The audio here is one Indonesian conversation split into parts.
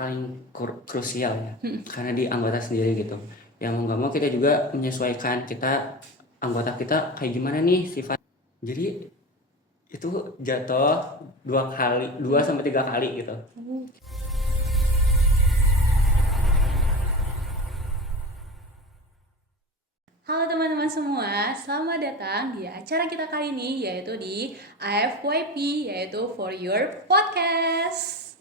paling krusial ya, karena di anggota sendiri gitu. Ya mau nggak mau kita juga menyesuaikan anggota kita kayak gimana nih sifat. Jadi itu jatuh 2 kali, 2 sampai 3 kali gitu. Halo teman-teman semua, selamat datang di acara kita kali ini yaitu di AFYP, yaitu For Your Podcast.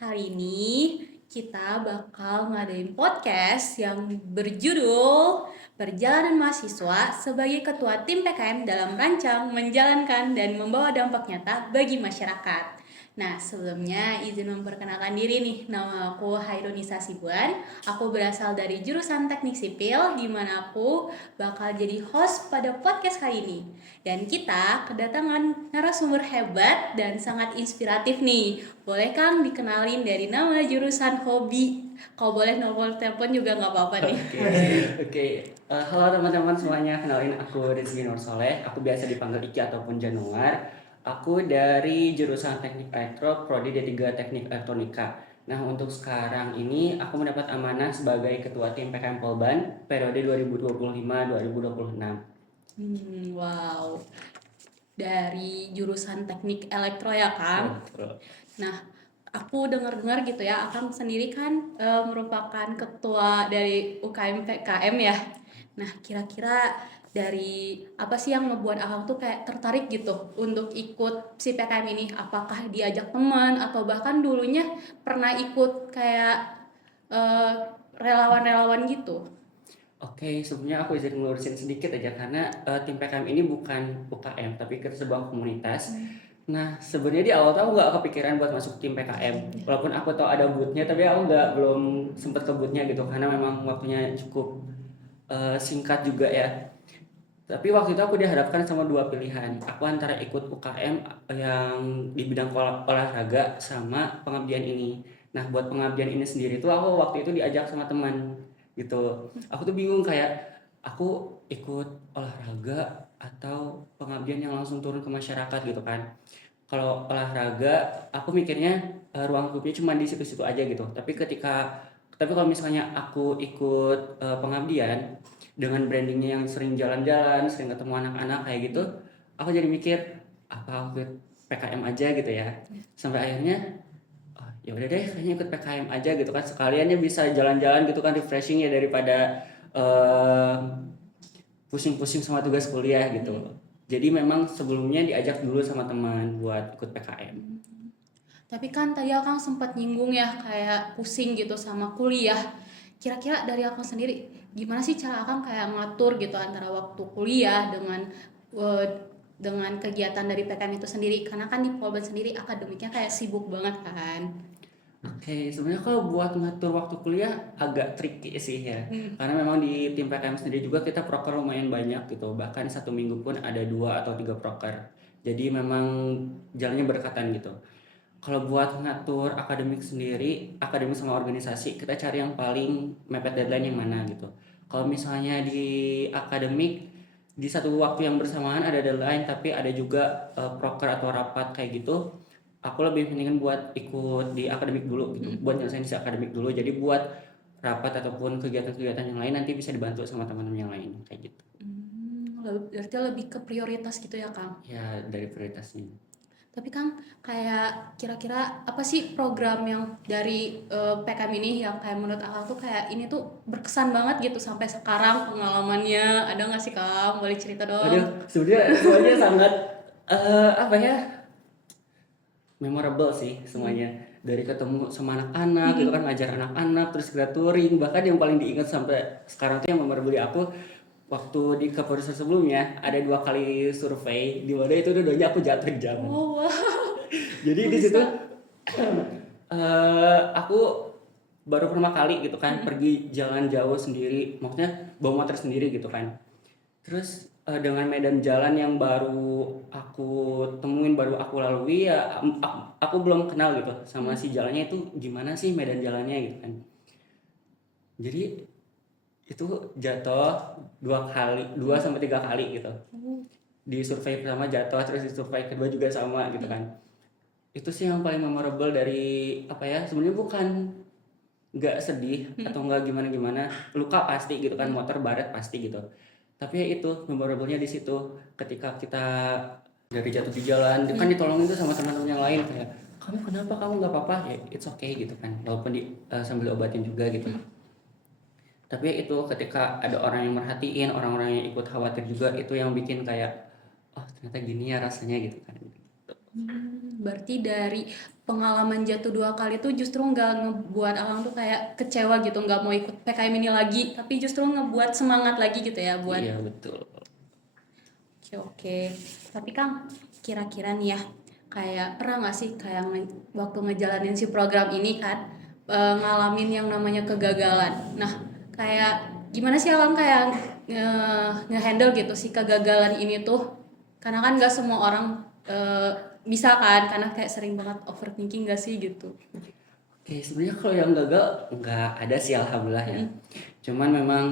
Kali ini kita bakal ngadain podcast yang berjudul Perjalanan Mahasiswa sebagai Ketua Tim PKM dalam Rancang Menjalankan dan Membawa Dampak Nyata bagi Masyarakat. Nah, sebelumnya izin memperkenalkan diri nih. Nama aku Hairunisa Sibuan. Aku berasal dari jurusan Teknik Sipil, di mana aku bakal jadi host pada podcast kali ini. Dan kita kedatangan narasumber hebat dan sangat inspiratif nih. Boleh Kang dikenalin dari nama, jurusan, hobi? Kalau boleh nomor telepon juga nggak apa-apa nih. Oke. Halo teman-teman semuanya, kenalin aku Rizky Nur Soleh. Aku biasa dipanggil Iki ataupun Januar. Aku dari jurusan Teknik Elektro, Prodi D3 Teknik Elektronika. Nah, untuk sekarang ini aku mendapat amanah sebagai Ketua Tim PKM Polban periode 2025-2026. Wow. Dari jurusan Teknik Elektro ya Kang. Betul. Nah, aku dengar-dengar gitu ya, Akang sendiri kan merupakan ketua dari UKM PKM ya. Nah, kira-kira dari apa sih yang membuat Akang tuh kayak tertarik gitu untuk ikut si PKM ini? Apakah diajak teman atau bahkan dulunya pernah ikut kayak eh, relawan-relawan gitu? Oke, sebelumnya aku izin ngelurusin sedikit aja karena tim PKM ini bukan UKM tapi kita sebuah komunitas. Nah, sebenarnya di awal tuh aku nggak kepikiran buat masuk tim PKM. Walaupun aku tahu ada bootnya, tapi aku belum sempet ke bootnya gitu karena memang waktunya cukup singkat juga ya. Tapi waktu itu aku dihadapkan sama dua pilihan. Aku antara ikut UKM yang di bidang olahraga sama pengabdian ini. Nah, buat pengabdian ini sendiri tuh aku waktu itu diajak sama teman gitu. Aku tuh bingung kayak aku ikut olahraga atau pengabdian yang langsung turun ke masyarakat gitu kan. Kalau olahraga, aku mikirnya ruang lingkupnya cuma di situ-situ aja gitu. Tapi kalau misalnya aku ikut pengabdian dengan brandingnya yang sering jalan-jalan, sering ketemu anak-anak kayak gitu, aku jadi mikir apa aku ikut PKM aja gitu ya. Sampai akhirnya oh, ya udah deh kayaknya ikut PKM aja gitu kan, sekaliannya bisa jalan-jalan gitu kan, refreshing ya daripada eh, pusing-pusing sama tugas kuliah gitu. Jadi memang sebelumnya diajak dulu sama teman buat ikut PKM. Tapi kan tadi Akang sempat nyinggung ya kayak pusing gitu sama kuliah. Kira-kira dari Akang sendiri gimana sih cara Akang kayak ngatur gitu antara waktu kuliah eh, dengan kegiatan dari PKM itu sendiri? Karena kan di Polban sendiri akademiknya kayak sibuk banget kan. Oke, sebenarnya kalau buat ngatur waktu kuliah agak tricky sih ya. Karena memang di tim PKM sendiri juga kita proker lumayan banyak gitu. Bahkan 1 minggu pun ada 2 atau 3 proker. Jadi memang jalannya berdekatan gitu. Kalau buat ngatur akademik sama organisasi, kita cari yang paling mepet deadline yang mana gitu. Kalau misalnya di akademik, di satu waktu yang bersamaan ada deadline, tapi ada juga proker atau rapat kayak gitu. Aku lebih mendingan buat ikut di akademik dulu gitu, buat nyelesain si akademik dulu. Jadi buat rapat ataupun kegiatan-kegiatan yang lain nanti bisa dibantu sama teman-teman yang lain kayak gitu. Berarti lebih ke prioritas gitu ya Kang. Ya dari prioritasnya. Tapi Kang, kayak kira-kira apa sih program yang dari PKM ini yang kayak menurut Akang tuh kayak ini tuh berkesan banget gitu sampai sekarang pengalamannya ada nggak sih Kang? Boleh cerita Aduh, dong? sebenarnya sangat apa ya, memorable sih semuanya. Dari ketemu sama anak-anak gitu kan, ngajar anak-anak, terus kita touring. Bahkan yang paling diingat sampai sekarang tuh yang memorable di aku, waktu di kepolisian sebelumnya ada 2 kali survei di mana itu dua-duanya aku jatuh di jalan. Oh, wah, Jadi kok di situ bisa? aku baru pertama kali gitu kan pergi jalan jauh sendiri, maksudnya bawa motor sendiri gitu kan. Terus dengan medan jalan yang baru aku temuin, baru aku lalui ya, aku belum kenal gitu sama si jalannya itu gimana sih medan jalannya gitu kan. Jadi itu jatuh 2 kali, 2 sampai 3 kali gitu. Di survei pertama jatuh, terus di survei kedua juga sama gitu kan. Itu sih yang paling memorable dari apa ya? Sebenarnya bukan nggak sedih atau nggak gimana-gimana, luka pasti gitu kan, motor baret pasti gitu. Tapi ya itu memorable-nya di situ ketika kita dari jatuh di jalan, kan ditolongin tuh sama teman-teman yang lain kayak kamu kenapa, kamu nggak apa-apa ya, it's okay gitu kan, walaupun sambil obatin juga gitu. Tapi itu ketika ada orang yang merhatiin, orang-orang yang ikut khawatir juga, itu yang bikin kayak oh ternyata gini ya rasanya gitu kan. Berarti dari pengalaman jatuh 2 kali tuh justru nggak ngebuat Alang tuh kayak kecewa gitu, nggak mau ikut PKM ini lagi, tapi justru ngebuat semangat lagi gitu ya buat. Iya betul. Oke, oke. Tapi Kang, kira-kira nih ya, kayak pernah nggak sih kayak waktu ngejalanin si program ini kan, ngalamin yang namanya kegagalan. Nah, kayak gimana sih Alang kayak ngehandle gitu si kegagalan ini tuh? Karena kan nggak semua orang bisa kan, karena kayak sering banget overthinking gak sih gitu. Oke, sebenarnya kalau yang gagal nggak ada sih alhamdulillah ya. Cuman memang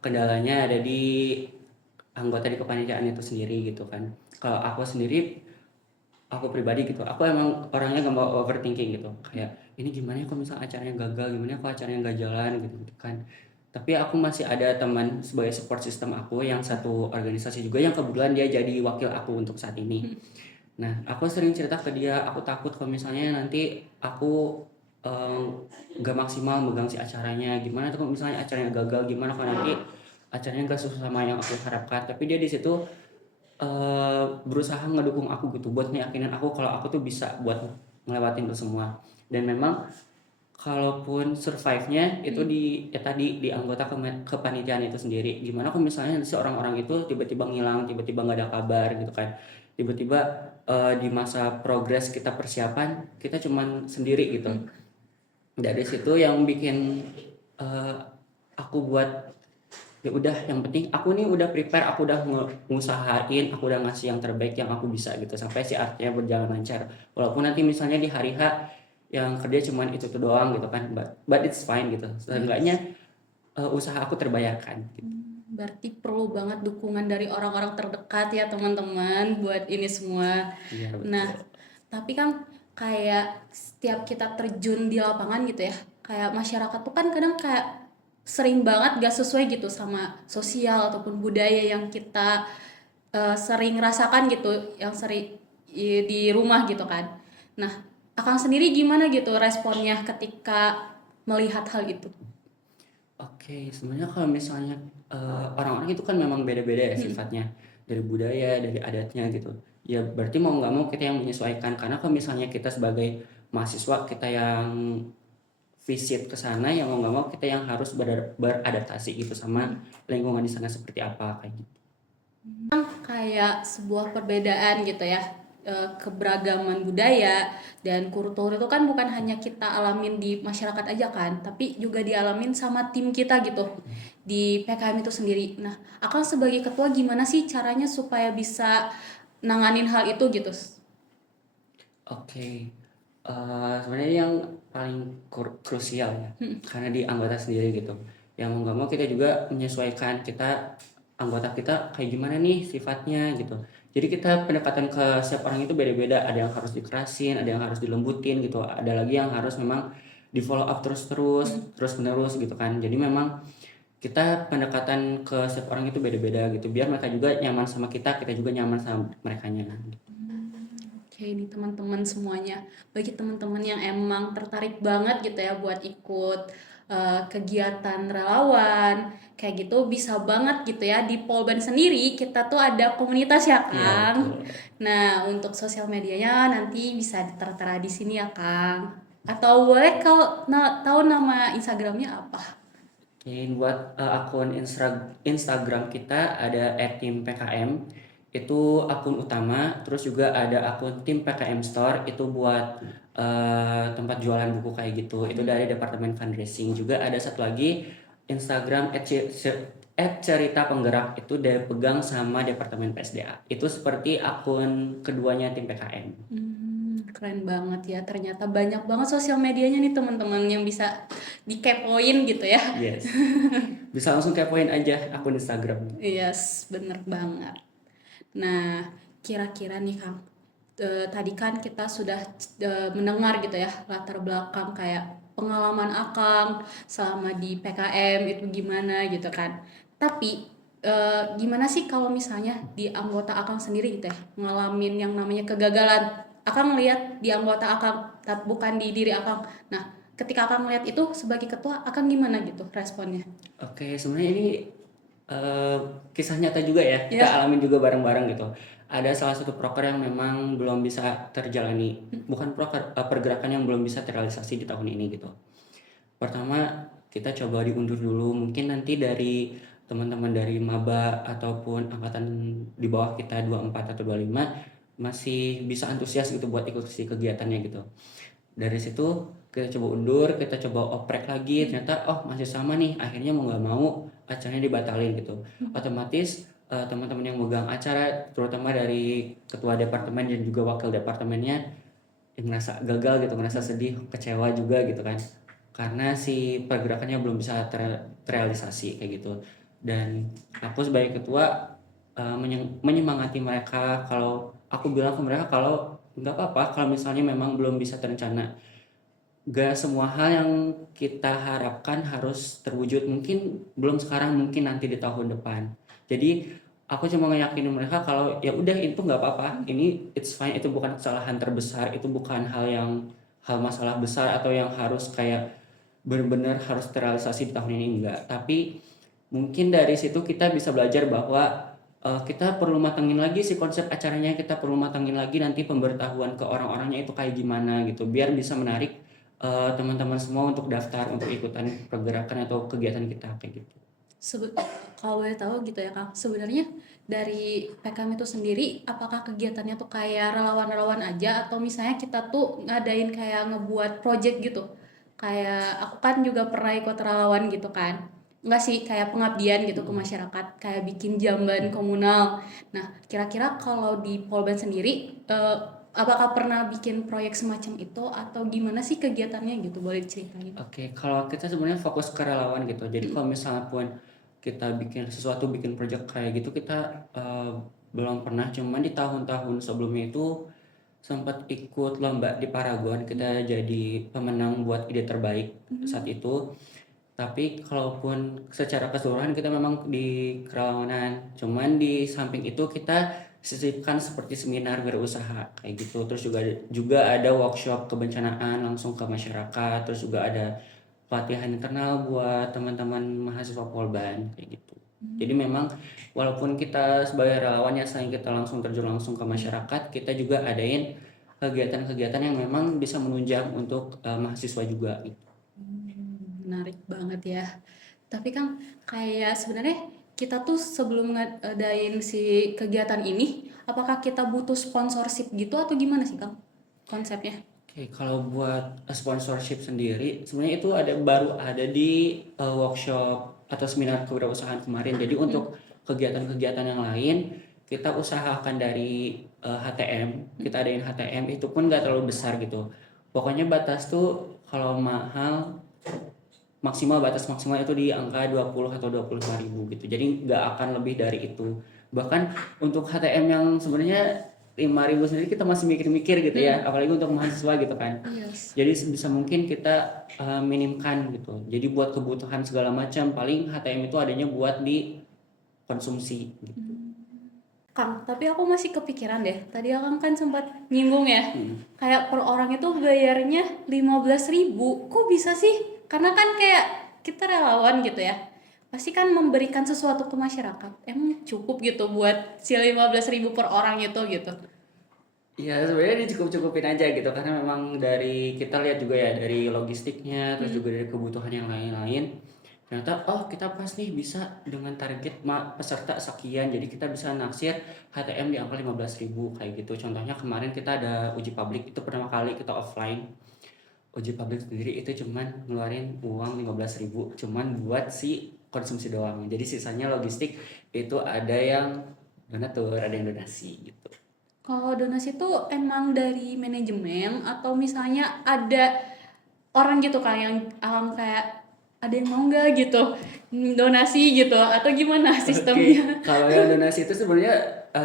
kendalanya ada di anggota di kepanitiaan itu sendiri gitu kan. Kalau aku sendiri, aku pribadi gitu, aku emang orangnya gak mau overthinking gitu. Kayak ini gimana ya kalau misalnya acaranya gagal, gimana ya kalau acaranya nggak jalan gitu, gitu kan. Tapi aku masih ada teman sebagai support system aku yang satu organisasi juga yang kebetulan dia jadi wakil aku untuk saat ini. Nah, aku sering cerita ke dia, aku takut kalau misalnya nanti aku nggak maksimal megang si acaranya. Gimana tuh kalau misalnya acaranya gagal, gimana kalau nanti acaranya nggak sesuai sama yang aku harapkan. Tapi dia di situ berusaha ngedukung aku gitu, buat ngeyakinin aku kalau aku tuh bisa buat ngelewatin itu semua. Dan memang kalaupun survive-nya itu di ya tadi di anggota kepanitiaan itu sendiri. Gimana kalau misalnya si orang-orang itu tiba-tiba ngilang, tiba-tiba nggak ada kabar gitu kan. Tiba-tiba di masa progres kita persiapan, kita cuman sendiri gitu. Dari situ yang bikin eh, aku buat ya udah, yang penting aku nih udah prepare, aku udah ngusahain, aku udah ngasih yang terbaik yang aku bisa gitu sampai si artnya berjalan lancar. Walaupun nanti misalnya di hari H yang kerja cuman itu tuh doang gitu kan, but it's fine gitu. Seenggaknya usaha aku terbayarkan gitu. Berarti perlu banget dukungan dari orang-orang terdekat ya teman-teman buat ini semua. Iya Nah, betul. tapi kan kayak setiap kita terjun di lapangan gitu ya, kayak masyarakat tuh kan kadang kayak sering banget gak sesuai gitu sama sosial ataupun budaya yang kita sering rasakan gitu, yang sering di rumah gitu kan. Nah, Akang sendiri gimana gitu responnya ketika melihat hal itu? Oke, sebenarnya kalau misalnya orang-orang itu kan memang beda-beda ya sifatnya, dari budaya, dari adatnya gitu. Ya berarti mau nggak mau kita yang menyesuaikan, karena kalau misalnya kita sebagai mahasiswa kita yang visit ke sana, ya mau nggak mau kita yang harus beradaptasi gitu sama lingkungan di sana seperti apa kayak gitu. Kayak sebuah perbedaan gitu ya, keberagaman budaya dan kultur itu kan bukan hanya kita alamin di masyarakat aja kan, tapi juga dialamin sama tim kita gitu di PKM itu sendiri. Nah, Akang sebagai ketua gimana sih caranya supaya bisa nanganin hal itu gitu? Oke, sebenarnya yang paling krusial ya, karena di anggota sendiri gitu. Yang mau nggak mau kita juga menyesuaikan kita, anggota kita kayak gimana nih sifatnya gitu. Jadi kita pendekatan ke setiap orang itu beda-beda. Ada yang harus dikerasin, ada yang harus dilembutin gitu. Ada lagi yang harus memang di follow up terus-terus, terus-menerus gitu kan. Jadi memang kita pendekatan ke setiap orang itu beda-beda gitu. Biar mereka juga nyaman sama kita juga nyaman sama merekanya. Oke, ini teman-teman semuanya. Bagi teman-teman yang emang tertarik banget gitu ya buat ikut kegiatan relawan, kayak gitu bisa banget gitu ya di Polban sendiri kita tuh ada komunitas ya Iya Kang. betul. Nah, untuk sosial medianya nanti bisa tertera di sini ya Kang. Atau boleh kalau tahu nama Instagramnya apa? Oke, buat akun Instagram kita ada @tim_pkm, itu akun utama. Terus juga ada akun tim PKM Store, itu buat tempat jualan buku kayak gitu. Itu dari departemen fundraising. Juga ada satu lagi Instagram @cerita penggerak, itu dipegang sama departemen PSDA. Itu seperti akun keduanya tim PKM. Keren banget ya. Ternyata banyak banget sosial medianya nih teman-teman yang bisa dikepoin gitu ya. Yes. Bisa langsung kepoin aja akun Instagram. Yes, bener banget. Nah, kira-kira nih Kang, tadi kan kita sudah mendengar gitu ya latar belakang kayak pengalaman Akang selama di PKM itu gimana gitu kan. Tapi gimana sih kalau misalnya di anggota Akang sendiri gitu ya ngalamin yang namanya kegagalan. Akang melihat di anggota Akang, bukan di diri Akang. Nah, ketika Akang melihat itu sebagai ketua, Akang gimana gitu responnya? Oke, sebenarnya ini eh, kisah nyata juga ya. Kita Ya. alamin juga bareng-bareng gitu. Ada salah satu proker yang memang belum bisa terjalani. Bukan proker, pergerakan yang belum bisa terrealisasi di tahun ini gitu. Pertama, kita coba diundur dulu. Mungkin nanti dari teman-teman dari maba ataupun angkatan di bawah kita 24 atau 25 masih bisa antusias gitu buat ikut si kegiatannya gitu. Dari situ kita coba undur, kita coba oprek lagi, ternyata oh masih sama nih, akhirnya mau nggak mau acaranya dibatalin gitu. Otomatis teman-teman yang megang acara, terutama dari ketua departemen dan juga wakil departemennya, ngerasa gagal gitu, ngerasa sedih, kecewa juga gitu kan, karena si pergerakannya belum bisa terrealisasi kayak gitu. Dan aku sebagai ketua menyemangati mereka. Kalau aku bilang ke mereka kalau nggak apa-apa kalau misalnya memang belum bisa terencana, gak semua hal yang kita harapkan harus terwujud, mungkin belum sekarang, mungkin nanti di tahun depan. Jadi aku cuma ngeyakinin mereka kalau ya udah itu nggak apa-apa, ini it's fine, itu bukan kesalahan terbesar, itu bukan hal masalah besar atau yang harus kayak benar-benar harus terrealisasi di tahun ini, enggak. Tapi mungkin dari situ kita bisa belajar bahwa kita perlu matangin lagi si konsep acaranya, kita perlu matangin lagi nanti pemberitahuan ke orang-orangnya itu kayak gimana gitu, biar bisa menarik teman-teman semua untuk daftar untuk ikutan pergerakan atau kegiatan kita kayak gitu. Sebe- Kalau boleh tahu gitu ya Kang, sebenarnya dari PKM itu sendiri, apakah kegiatannya tuh kayak relawan-relawan aja atau misalnya kita tuh ngadain kayak ngebuat project gitu? Kayak aku kan juga pernah ikut relawan gitu kan. Enggak sih, kayak pengabdian gitu ke masyarakat, kayak bikin jamban komunal. Nah, kira-kira kalau di Polban sendiri, apakah pernah bikin proyek semacam itu atau gimana sih kegiatannya gitu? Boleh diceritain? Oke, kalau kita sebenarnya fokus ke relawan gitu. Jadi kalau misalnya pun kita bikin sesuatu, bikin project kayak gitu, kita belum pernah. Cuman di tahun-tahun sebelumnya itu sempat ikut lomba di Paragon. Kita jadi pemenang buat ide terbaik saat itu. Tapi kalaupun secara keseluruhan kita memang di kerelawanan. Cuman di samping itu kita sisipkan seperti seminar wirausaha kayak gitu. Terus juga ada workshop kebencanaan langsung ke masyarakat. Terus juga ada pelatihan internal buat teman-teman mahasiswa Polban kayak gitu. Jadi memang walaupun kita sebagai relawan ya, selain kita langsung terjun langsung ke masyarakat, kita juga adain kegiatan-kegiatan yang memang bisa menunjang untuk mahasiswa juga gitu. Menarik banget ya. Tapi kan kayak sebenarnya kita tuh sebelum ngadain si kegiatan ini, apakah kita butuh sponsorship gitu atau gimana sih Kang konsepnya? Oke, kalau buat sponsorship sendiri, sebenarnya itu baru ada di workshop atau seminar kewirausahaan kemarin. Jadi untuk kegiatan-kegiatan yang lain, kita usahakan dari HTM, kita adain HTM itu pun nggak terlalu besar gitu. Pokoknya batas tuh kalau mahal batas maksimal itu di angka 20 atau 25.000 gitu. Jadi nggak akan lebih dari itu. Bahkan untuk HTM yang sebenarnya 5.000 sendiri kita masih mikir-mikir gitu ya, apalagi untuk mahasiswa gitu kan. Yes. Jadi bisa mungkin kita minimkan gitu. Jadi buat kebutuhan segala macam, paling HTM itu adanya buat di konsumsi gitu. Kang, tapi aku masih kepikiran deh. Tadi Akang kan sempat nyinggung ya. Kayak per orang itu bayarnya 15.000. Kok bisa sih? Karena kan kayak kita relawan gitu ya. Pasti kan memberikan sesuatu ke masyarakat. Emang cukup gitu buat si 15.000 per orang itu gitu. Iya, sebenarnya dicukup-cukupin aja gitu, karena memang dari kita lihat juga ya dari logistiknya, terus juga dari kebutuhan yang lain-lain. Ternyata oh kita pas nih bisa dengan target peserta sekian, jadi kita bisa naksir HTM di angka 15.000 kayak gitu. Contohnya kemarin kita ada uji publik, itu pertama kali kita offline. Uji publik sendiri itu cuman ngeluarin uang 15.000 cuman buat si konsumsi doang. Jadi sisanya logistik itu ada yang donatur, ada yang donasi gitu. Kalau donasi itu emang dari manajemen atau misalnya ada orang gitu kan yang kayak ada yang mau nggak gitu donasi gitu atau gimana Oke, sistemnya? kalau yang donasi itu sebenarnya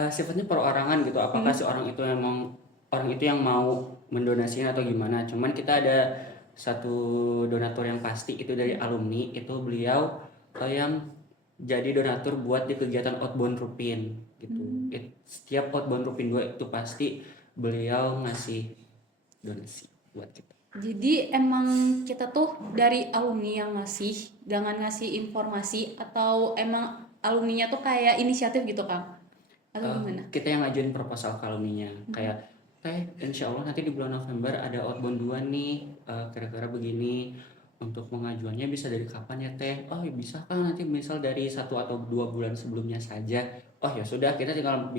sifatnya perorangan gitu. Apakah si orang itu emang orang itu yang mau mendonasikan atau gimana. Cuman kita ada satu donatur yang pasti itu dari alumni, itu beliau yang jadi donatur buat di kegiatan outbound Rupin gitu. Setiap outbound Rupin 2 itu pasti beliau ngasih donasi buat kita. Jadi emang kita tuh dari alumni yang ngasih, dengan ngasih informasi, atau emang alumninya tuh kayak inisiatif gitu Kang? Atau gimana? Kita yang ngajuin proposal ke alumninya, kayak insya Allah nanti di bulan November ada outbound 2 nih, kira-kira begini, untuk pengajuannya bisa dari kapan ya teh? Oh ya bisa kan, nanti misal dari 1 atau 2 bulan sebelumnya saja. Oh ya sudah, kita tinggal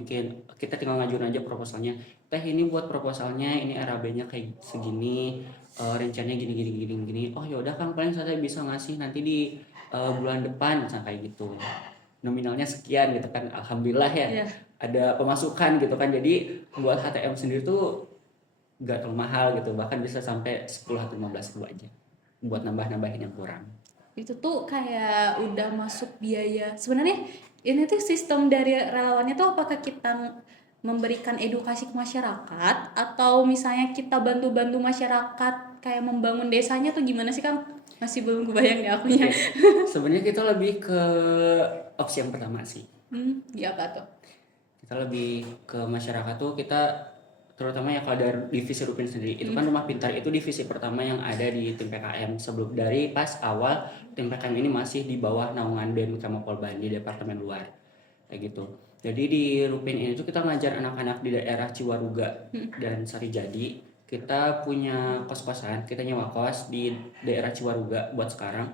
ngajuin aja proposalnya. Teh ini buat proposalnya, ini RAB-nya kayak segini, rencananya gini gini gini gini. Oh ya udah Kang, paling saya bisa ngasih nanti di bulan depan, misalnya kayak gitu. Nominalnya sekian gitu kan, alhamdulillah ya. Iya. Ada pemasukan gitu kan, jadi buat HTM sendiri tuh gak terlalu mahal gitu, bahkan bisa sampai 10 atau 15 ribu aja buat nambah-nambahin yang kurang. Itu tuh kayak udah masuk biaya. Sebenarnya ini tuh sistem dari relawannya tuh apakah kita memberikan edukasi ke masyarakat, atau misalnya kita bantu-bantu masyarakat kayak membangun desanya tuh gimana sih Kang? Masih belum kebayang deh akunya. Sebenarnya kita lebih ke opsi yang pertama sih. Ya apa tuh? Kita lebih ke masyarakat tuh, kita terutama ya kalau dari divisi Rupin sendiri itu kan Rumah Pintar itu divisi pertama yang ada di tim PKM, sebelum dari pas awal tim PKM ini masih di bawah naungan BEM Polban di departemen luar kayak gitu. Jadi di Rupin ini tuh kita ngajar anak-anak di daerah Ciwaruga dan Sarijadi. Kita punya kos-kosan, kita nyewa kos di daerah Ciwaruga buat sekarang.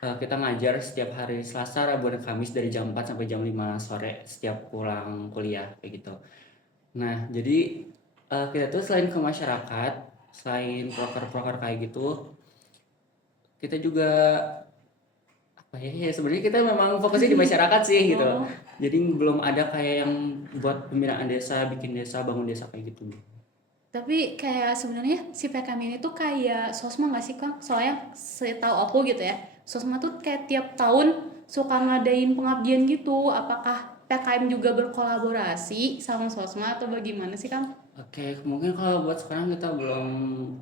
Kita ngajar setiap hari Selasa, Rabu, dan Kamis dari jam 4 sampai jam 5 sore setiap pulang kuliah kayak gitu. Nah, jadi kita tuh selain ke masyarakat, selain proker-proker kayak gitu, kita juga apa ya, sebenarnya kita memang fokusnya di masyarakat sih gitu. Jadi belum ada kayak yang buat pembinaan desa, bikin desa, bangun desa kayak gitu. Tapi kayak sebenarnya si PKM ini tuh kayak Sosma nggak sih Kang? Soalnya setahu aku gitu ya, Sosma tuh kayak tiap tahun suka ngadain pengabdian gitu. Apakah PKM juga berkolaborasi sama Sosma atau bagaimana sih Kang? Oke, mungkin kalau buat sekarang kita belum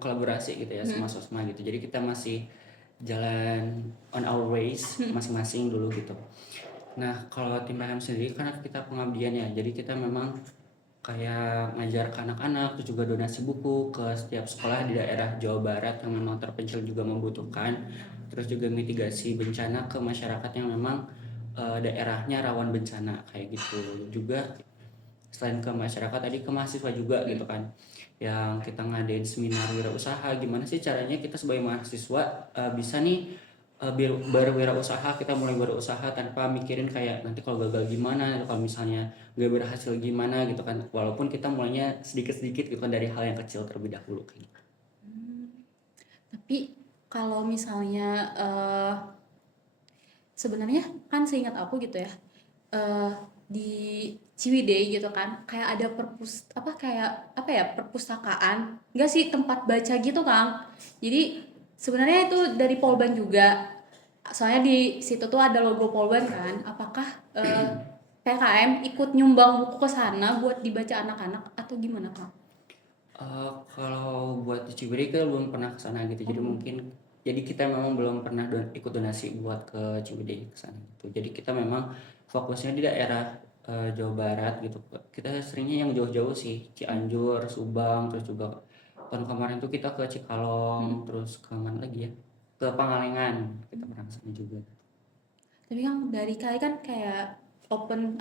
kolaborasi gitu ya sama Sosma gitu. Jadi kita masih jalan on our ways masing-masing dulu gitu. Nah, kalau tim PKM sendiri karena kita pengabdian ya, jadi kita memang kayak ngajar ke anak-anak, terus juga donasi buku ke setiap sekolah di daerah Jawa Barat yang memang terpencil juga membutuhkan, terus juga mitigasi bencana ke masyarakat yang memang daerahnya rawan bencana kayak gitu. Juga selain ke masyarakat tadi ke mahasiswa juga gitu kan, yang kita ngadain seminar wirausaha, gimana sih caranya kita sebagai mahasiswa bisa nih berwirausaha, kita mulai berusaha tanpa mikirin kayak nanti kalau gagal gimana, kalau misalnya gak berhasil gimana gitu kan, walaupun kita mulainya sedikit-sedikit gitu kan dari hal yang kecil terlebih dahulu kayak gitu. Tapi kalau misalnya sebenarnya kan seingat aku gitu ya, di Ciwidey gitu kan kayak ada perpustakaan, enggak sih, tempat baca gitu Kang. Jadi sebenarnya itu dari Polban juga, soalnya di situ tuh ada logo Polban kan. Apakah PKM ikut nyumbang buku ke sana buat dibaca anak-anak atau gimana Kang? Kalau buat di Ciwidey kita belum pernah ke sana gitu, jadi mungkin jadi kita memang belum pernah ikut donasi buat ke Ciwidey ke sana gitu. Jadi kita memang fokusnya di daerah Jawa Barat gitu. Kita seringnya yang jauh-jauh sih, Cianjur, Subang, terus juga tahun kemarin tuh kita ke Cikalong, terus ke mana lagi ya? Ke Pangalengan, kita pernah ke sana juga. Tapi kan dari kali kan kayak open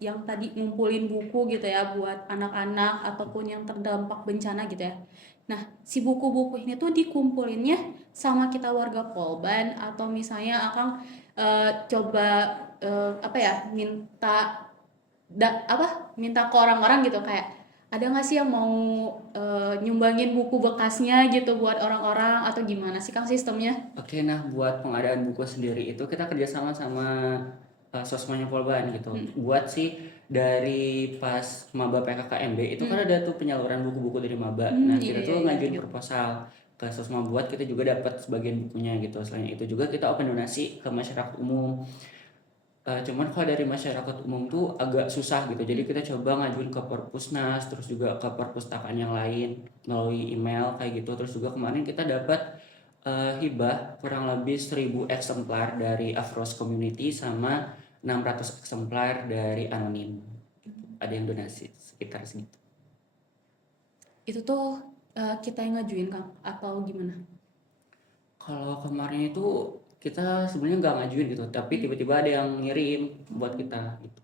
yang tadi ngumpulin buku gitu ya buat anak-anak ataupun yang terdampak bencana gitu ya. Nah, si buku-buku ini tuh dikumpulinnya sama kita warga Polban, atau misalnya Akang coba minta ke orang-orang gitu, kayak ada nggak sih yang mau nyumbangin buku bekasnya gitu buat orang-orang, atau gimana sih Kang sistemnya? Oke, nah buat pengadaan buku sendiri itu kita kerjasama sama Sosmanya Polban gitu. Buat sih dari pas maba PKKMB itu kan ada tuh penyaluran buku-buku dari maba. Nah kita tuh ngajuin proposal ke Sosma buat kita juga dapat sebagian bukunya gitu. Selain itu juga kita open donasi ke masyarakat umum. Cuman kalau dari masyarakat umum tuh agak susah gitu. Jadi kita coba ngajuin ke Perpusnas, terus juga ke perpustakaan yang lain melalui email kayak gitu. Terus juga kemarin kita dapat hibah kurang lebih 1000 eksemplar dari Afros Community sama 600 eksemplar dari Anonim. Ada yang donasi sekitar segitu. Itu tuh kita yang ngajuin Kang atau gimana? Kalau kemarin itu kita sebenarnya nggak ngajuin gitu, tapi tiba-tiba ada yang ngirim buat kita gitu.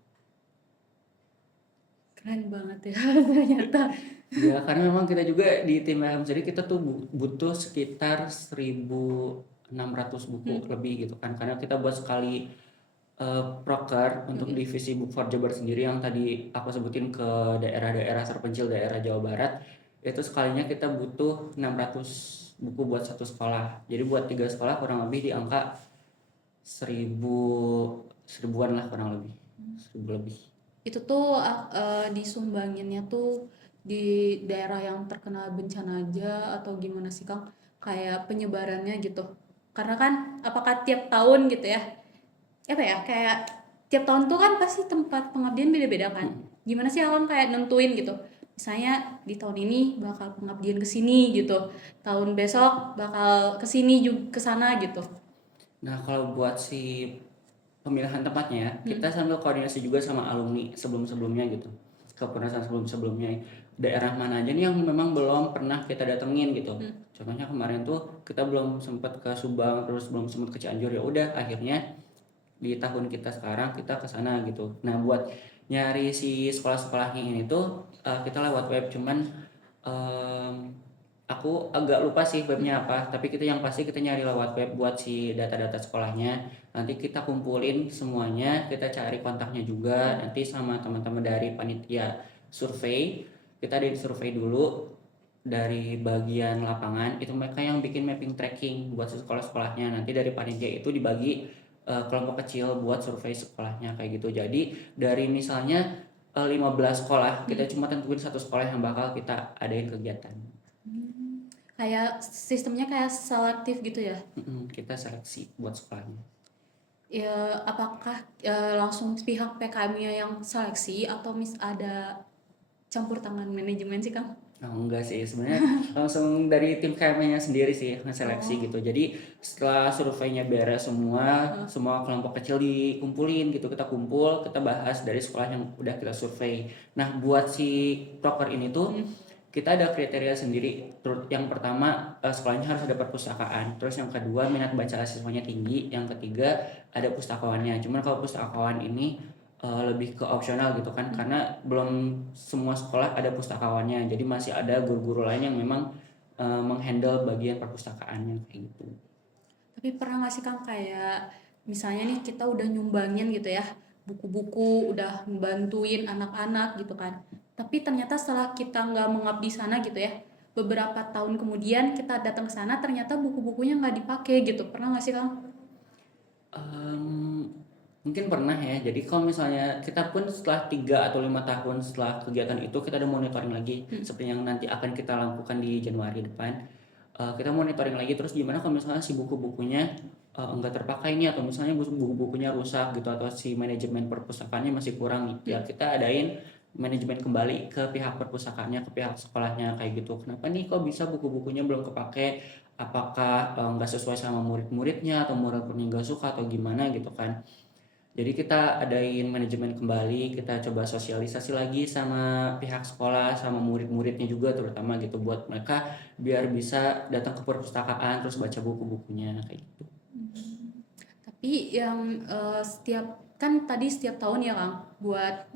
Keren banget ya ternyata. Ya, karena memang kita juga di tim LM sendiri kita tuh butuh sekitar 1.600 buku lebih gitu kan. Karena kita buat sekali proker untuk divisi Book for Jabar sendiri yang tadi aku sebutin ke daerah-daerah terpencil daerah Jawa Barat. Itu sekalinya kita butuh 600 buku buat satu sekolah. Jadi buat 3 sekolah kurang lebih di angka 1000-an lah kurang lebih. 1000 lebih. Itu tuh disumbanginnya tuh di daerah yang terkena bencana aja atau gimana sih Kang? Kayak penyebarannya gitu. Karena kan apakah tiap tahun gitu ya? Apa ya? Kayak tiap tahun tuh kan pasti tempat pengabdian beda-beda kan. Gimana sih Kang kayak nentuin gitu? Misalnya di tahun ini bakal pengabdian ke sini gitu. Tahun besok bakal ke sini juga ke sana gitu. Nah, kalau buat si pemilihan tempatnya, kita sambil koordinasi juga sama alumni sebelum-sebelumnya gitu. Kepengurusan sebelum-sebelumnya. Daerah mana aja nih yang memang belum pernah kita datengin gitu. Contohnya kemarin tuh kita belum sempat ke Subang, terus belum sempat ke Cianjur, ya udah akhirnya di tahun kita sekarang kita ke sana gitu. Nah, buat nyari si sekolah-sekolahnya ini tuh kita lewat web, cuman em, aku agak lupa sih webnya apa, tapi kita yang pasti kita nyari lewat web buat si data-data sekolahnya. Nanti kita kumpulin semuanya, kita cari kontaknya juga, nanti sama teman-teman dari panitia survei, kita ada di survei dulu dari bagian lapangan, itu mereka yang bikin mapping tracking buat si sekolah-sekolahnya. Nanti dari panitia itu dibagi kelompok kecil buat survei sekolahnya kayak gitu. Jadi dari misalnya 15 sekolah, kita cuma tentuin satu sekolah yang bakal kita adain kegiatan. Kayak sistemnya kayak selektif gitu ya. Kita seleksi buat sekolahnya. Ya, apakah langsung pihak PKM-nya yang seleksi atau ada campur tangan manajemen sih Kang? Oh, enggak sih, sebenarnya langsung dari tim KM-nya sendiri sih ngeseleksi gitu. Jadi setelah surveinya beres semua, semua kelompok kecil dikumpulin gitu. Kita kumpul, kita bahas dari sekolah yang udah kita survei. Nah, buat si proker ini tuh kita ada kriteria sendiri. Yang pertama sekolahnya harus ada perpustakaan. Terus yang kedua minat baca siswanya tinggi. Yang ketiga ada pustakawannya. Cuman kalau pustakawan ini lebih ke opsional gitu kan, karena belum semua sekolah ada pustakawannya, jadi masih ada guru-guru lain yang memang menghandle bagian perpustakaannya kayak gitu. Tapi pernah nggak sih Kang kayak misalnya nih kita udah nyumbangin gitu ya buku-buku, udah ngebantuin anak-anak gitu kan. Tapi ternyata setelah kita nggak mengabdi sana gitu ya, beberapa tahun kemudian kita datang ke sana ternyata buku-bukunya nggak dipakai gitu. Pernah nggak sih Kang? Em, Mungkin pernah ya. Jadi kalau misalnya kita pun setelah 3 atau 5 tahun setelah kegiatan itu kita ada monitoring lagi, seperti yang nanti akan kita lakukan di Januari depan. Kita monitoring lagi terus gimana kalau misalnya si buku-bukunya enggak terpakai nih, atau misalnya buku-bukunya rusak gitu, atau si manajemen perpustakaannya masih kurang, ya kita adain manajemen kembali ke pihak perpustakaannya, ke pihak sekolahnya kayak gitu. Kenapa nih kok bisa buku-bukunya belum kepake? Apakah nggak sesuai sama murid-muridnya, atau murid-muridnya nggak suka atau gimana gitu kan. Jadi kita adain manajemen kembali, kita coba sosialisasi lagi sama pihak sekolah, sama murid-muridnya juga terutama gitu, buat mereka biar bisa datang ke perpustakaan terus baca buku-bukunya kayak gitu. Tapi yang setiap kan tadi setiap tahun ya Kang buat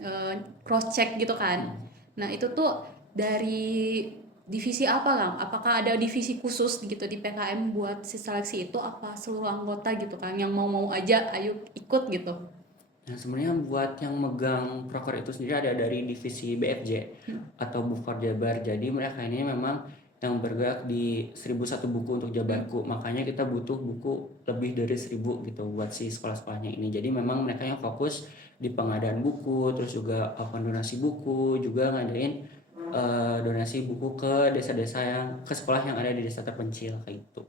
cross check gitu kan. Nah, itu tuh dari divisi apa Kang? Apakah ada divisi khusus gitu di PKM buat si seleksi itu apa seluruh anggota gitu kan yang mau-mau aja ayo ikut gitu. Nah, sebenarnya buat yang megang proker itu sendiri ada dari divisi BFJ atau Bufar Jabar. Jadi mereka ini memang yang bergerak di 1001 buku untuk Jabarku. Makanya kita butuh buku lebih dari 1000 gitu buat si sekolah-sekolahnya ini. Jadi memang mereka yang fokus di pengadaan buku, terus juga donasi buku, juga ngadain donasi buku ke desa-desa ke sekolah yang ada di desa terpencil kayak gitu.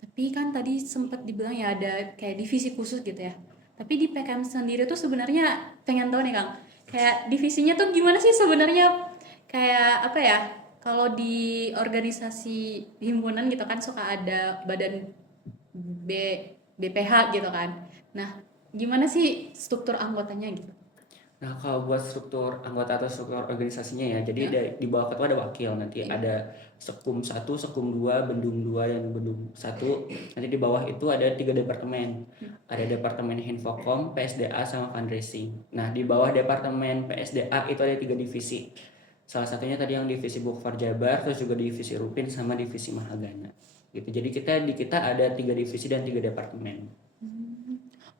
Tapi kan tadi sempat dibilang ya ada kayak divisi khusus gitu ya. Tapi di PKM sendiri tuh sebenarnya pengen tahu nih Kang, kayak divisinya tuh gimana sih sebenarnya? Kayak apa ya? Kalau di organisasi himpunan gitu kan suka ada badan B BPH gitu kan. Nah, gimana sih struktur anggotanya gitu? Nah, kalau buat struktur anggota atau struktur organisasinya ya, jadi Ya. di bawah ketua ada wakil, nanti Iya. ada Sekum 1, Sekum 2, Bendum 2, dan Bendum 1. Nanti di bawah itu ada 3 departemen. Ada Departemen Infokom, PSDA, sama Fundraising. Nah, di bawah Departemen PSDA itu ada 3 divisi. Salah satunya tadi yang divisi Bukfar Jabar, terus juga divisi Rupin, sama divisi Mahagana. Gitu. Jadi kita ada 3 divisi dan 3 departemen.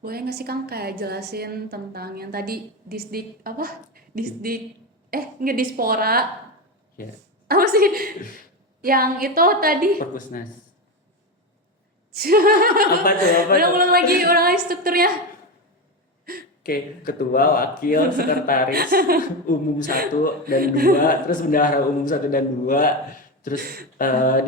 Boleh nggak sih Kang kayak jelasin tentang yang tadi disdik apa? Disdik nggak dispora Ya, apa sih? Yang itu tadi. Perpusnas. Apa tuh? Apa tuh? Ulang lagi strukturnya. Oke, ketua, wakil, sekretaris, umum 1 dan 2, terus bendahara umum 1 dan 2, terus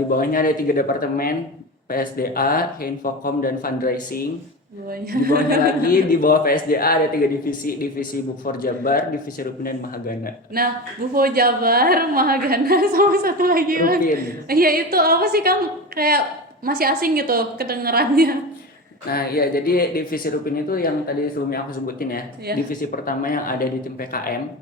di bawahnya ada 3 departemen, PSDA, Infokom, dan Fundraising. Bawahnya. Di bawahnya lagi, di bawah PSDA ada 3 divisi, divisi Bukfor Jabar, divisi Rupin, dan Mahagana. Nah, Bufo Jabar, Mahagana sama satu lagi kan. Rupin. Iya itu apa sih Kang? Kayak masih asing gitu kedengerannya. Nah, ya jadi divisi Rupin itu yang tadi sebelumnya aku sebutin ya. Iya. Divisi pertama yang ada di tim PKM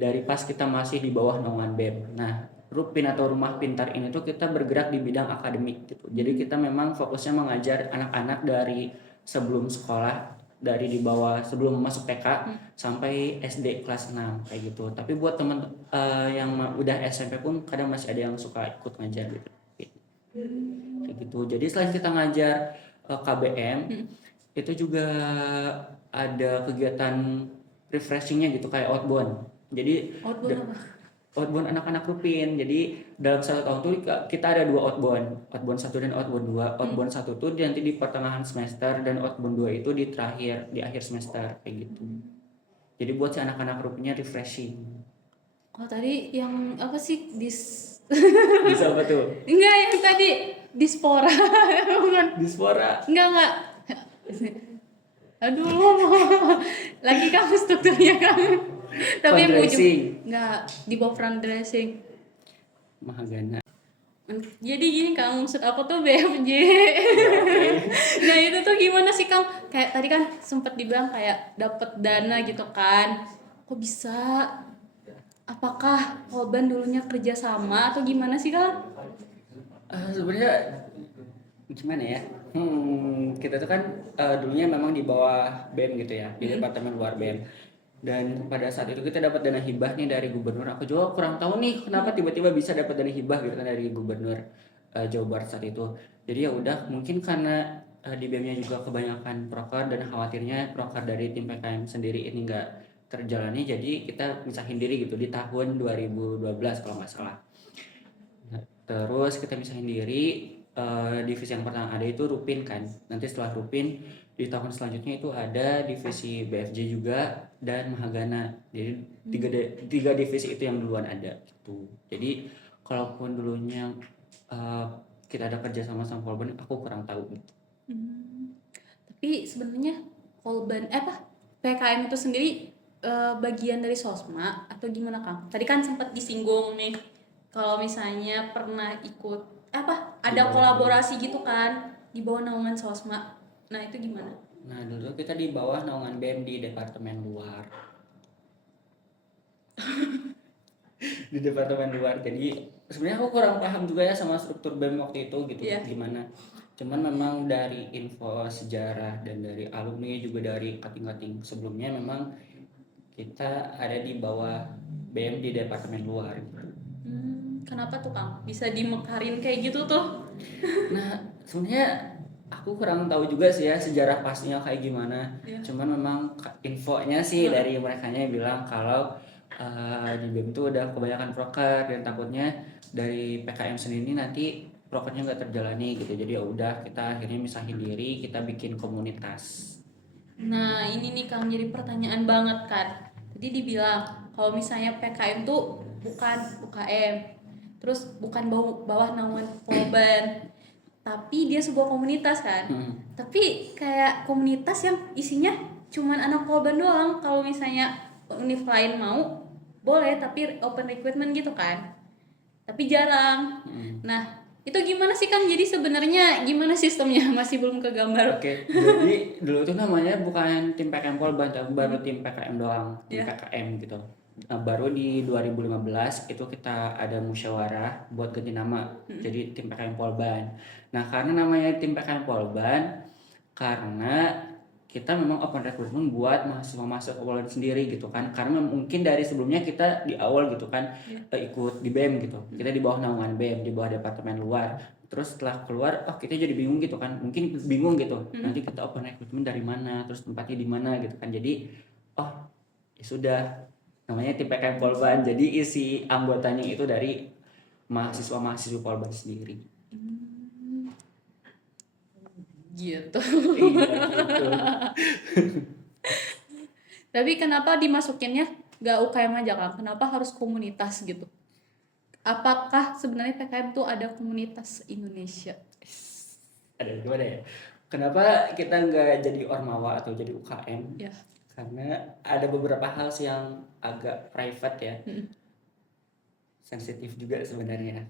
dari pas kita masih di bawah naungan BEM. Nah, Rupin atau Rumah Pintar ini tuh kita bergerak di bidang akademik gitu. Jadi kita memang fokusnya mengajar anak-anak dari sebelum sekolah, dari di bawah sebelum masuk TK sampai SD kelas 6 kayak gitu. Tapi buat teman yang udah SMP pun kadang masih ada yang suka ikut ngajar gitu. Kayak gitu. Jadi selain kita ngajar KBM, itu juga ada kegiatan refreshingnya gitu kayak outbound. Jadi Outbound apa? outbound anak-anak Rupin. Jadi dalam 1 tahun tuh kita ada 2 outbound, outbound 1 dan outbound 2. Outbound 1 tuh nanti di pertengahan semester, dan outbound 2 itu di akhir semester kayak gitu. Jadi buat si anak-anak Rupinnya refreshing. Oh tadi yang apa sih Bisa apa tuh? Enggak yang tadi dispora. Bukan. Dispora. Enggak. Aduh. Lagi kamu strukturnya kamu. Tapi Fundraising. enggak di bawah fundraising. Mahagana. Jadi gini Kang, maksud aku tuh BFJ. Nah itu tuh gimana sih Kang? Kayak tadi kan sempat dibilang kayak dapat dana gitu kan. Kok bisa? Apakah korban dulunya kerja sama atau gimana sih Kang? Sebenarnya gimana ya? Kita tuh kan dulunya memang di bawah BEM gitu ya, di Departemen Luar BEM. Dan pada saat itu kita dapat dana hibah nih dari gubernur. Aku juga kurang tahu nih kenapa tiba-tiba bisa dapat dana hibah gitu kan dari gubernur Jawa Barat saat itu. Jadi ya udah, mungkin karena di BEM-nya juga kebanyakan proker dan khawatirnya proker dari tim PKM sendiri ini nggak terjalani, jadi kita misahin diri gitu di tahun 2012 kalau nggak salah. Nah, terus kita misahin diri, divisi yang pertama ada itu Rupin kan. Nanti setelah Rupin di tahun selanjutnya itu ada divisi BFJ juga dan Mahagana. Jadi tiga divisi itu yang duluan ada gitu. Jadi kalaupun dulunya kita ada kerja sama Polban, aku kurang tahu gitu. Tapi sebenarnya korban PKM itu sendiri bagian dari Sosma atau gimana Kang? Tadi kan sempat disinggung nih kalau misalnya pernah ikut ada kolaborasi gitu kan di bawah naungan Sosma. Nah itu gimana? Nah dulu kita di bawah naungan BEM di Departemen Luar. Di Departemen Luar. Jadi sebenarnya aku kurang paham juga ya sama struktur BEM waktu itu gitu, gimana. Cuman memang dari info sejarah dan dari alumni juga dari kating-kating sebelumnya memang kita ada di bawah BEM di Departemen Luar gitu. Kenapa tuh Kang? Bisa dimekarin kayak gitu tuh? Nah sebenarnya aku kurang tahu juga sih ya sejarah pastinya kayak gimana. Cuman memang infonya sih dari merekanya bilang kalau di BEM tuh udah kebanyakan proker dan takutnya dari PKM sendiri nanti prokernya nggak terjalani gitu. Jadi ya udah, kita akhirnya misahin diri, kita bikin komunitas. Nah ini nih Kang jadi pertanyaan banget kan. Tadi dibilang kalau misalnya PKM tuh bukan UKM, terus bukan bawah naungan Polban. tapi dia sebuah komunitas kan. Tapi kayak komunitas yang isinya cuman anak polban doang. Kalau misalnya univ lain mau boleh, tapi open recruitment gitu kan. Tapi jarang. Nah, itu gimana sih Kang? Jadi sebenarnya gimana sistemnya? Masih belum kegambar. Oke, jadi dulu tuh namanya bukan tim PKM Polban, tapi baru tim PKM doang, tim Iya. PKM gitu. Nah, baru di 2015 itu kita ada musyawarah buat ganti nama, jadi tim PKM Polban. Nah, karena namanya tim PKM Polban, karena kita memang open recruitment buat mahasiswa Polban sendiri gitu kan. Karena mungkin dari sebelumnya kita di awal gitu kan ikut di BEM gitu. Kita di bawah naungan BEM, di bawah departemen luar. Terus setelah keluar, oh kita jadi bingung gitu kan, mungkin bingung gitu. Nanti kita open recruitment dari mana, terus tempatnya di mana gitu kan. Jadi, oh ya sudah, namanya tim PKM Polban. Jadi isi anggotanya itu dari mahasiswa Polban sendiri. Gitu. Iya gitu. Tapi kenapa dimasukinnya gak UKM aja Kang? Kenapa harus komunitas gitu? Apakah sebenarnya PKM tuh ada komunitas Indonesia? Ada gimana ya? Kenapa kita nggak jadi Ormawa atau jadi UKM? Ya. Karena ada beberapa hal sih yang agak private ya, sensitif juga sebenarnya.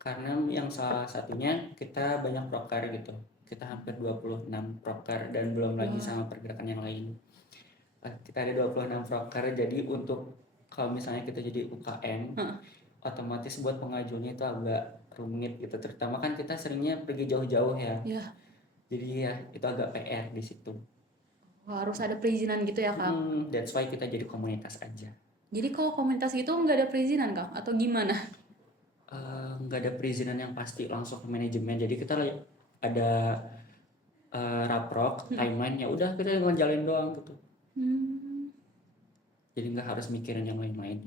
Karena yang salah satunya kita banyak proker gitu. Kita hampir 26 proker dan belum lagi sama pergerakan yang lain. Kita ada 26 proker, jadi untuk kalau misalnya kita jadi UKM, otomatis buat pengajuannya itu agak rumit gitu. Terutama kan kita seringnya pergi jauh-jauh ya. Ya. Jadi ya itu agak PR di situ. Wah, harus ada perizinan gitu ya Kang? That's why kita jadi komunitas aja. Jadi kalau komunitas itu nggak ada perizinan Kang? Atau gimana? Nggak ada perizinan yang pasti langsung ke manajemen. Jadi kita ada raprok, timeline, ya udah kita ngejalin doang gitu. Jadi nggak harus mikirin yang lain-lain.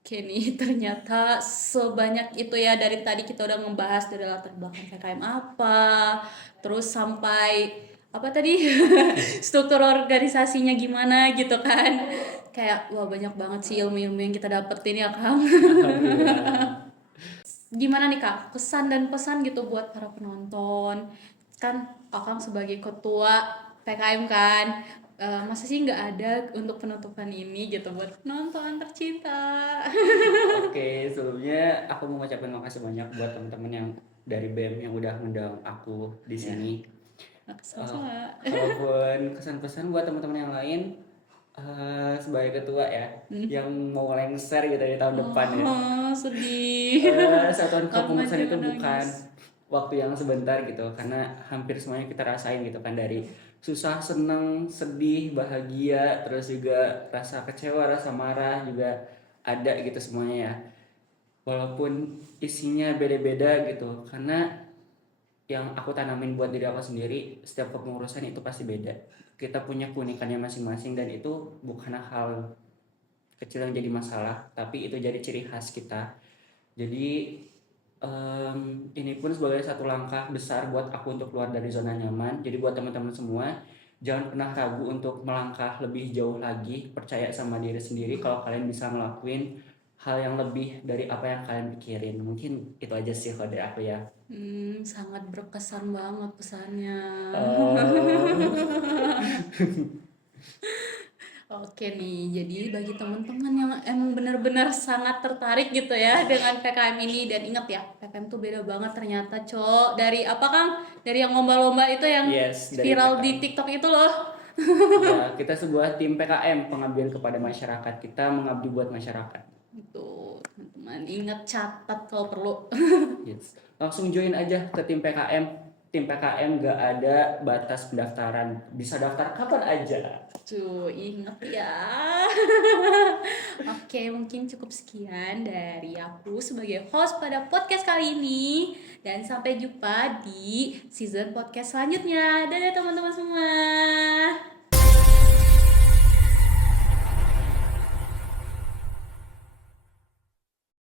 Oke nih, ternyata sebanyak itu ya. Dari tadi kita udah ngebahas dari latar belakang PKM apa, terus sampai apa tadi struktur organisasinya gimana gitu kan. Kayak wah banyak banget sih ilmu-ilmu yang kita dapetin ya Kang. Gimana nih Kak, kesan dan pesan gitu buat para penonton. Kan Akang sebagai ketua PKM kan, masa sih nggak ada untuk penutupan ini gitu buat penonton tercinta. Oke, sebelumnya aku mau ngucapin makasih banyak buat teman-teman yang dari BEM yang udah ngundang aku di sini. Sama-sama. Kalaupun kesan-pesan buat teman-teman yang lain, sebagai ketua ya, yang mau lengser gitu di tahun depan ya. Sedih. Satuan kepengurusan itu Jangan bukan nangis. waktu yang sebentar gitu, karena hampir semuanya kita rasain gitu kan, dari susah, seneng, sedih, bahagia, terus juga rasa kecewa, rasa marah juga ada gitu semuanya ya. Walaupun isinya beda-beda gitu, karena yang aku tanamin buat diri aku sendiri, setiap kepengurusan itu pasti beda. Kita punya keunikannya masing-masing dan itu bukan hal kecil yang jadi masalah, tapi itu jadi ciri khas kita. Jadi ini pun sebagai satu langkah besar buat aku untuk keluar dari zona nyaman. Jadi buat teman-teman semua, jangan pernah ragu untuk melangkah lebih jauh lagi. Percaya sama diri sendiri kalau kalian bisa ngelakuin hal yang lebih dari apa yang kalian pikirin. Mungkin itu aja sih kalau dari aku ya. Sangat berkesan banget pesannya. Oke nih, jadi bagi teman-teman yang emang benar-benar sangat tertarik gitu ya dengan PKM ini, dan ingat ya, PKM tuh beda banget ternyata, Cok. Dari apa Kang? Dari yang lomba-lomba itu yang Yes, dari viral di PKM. TikTok itu loh. Ya, kita sebuah tim PKM, pengabdian kepada masyarakat. Kita mengabdi buat masyarakat. Itu, teman-teman, ingat catat kalau perlu. Yes. Langsung join aja ke tim PKM. Tim PKM gak ada batas pendaftaran. Bisa daftar kapan aja. Tuh, ingat ya. Oke, mungkin cukup sekian dari aku sebagai host pada podcast kali ini. Dan sampai jumpa di season podcast selanjutnya. Dadah teman-teman semua.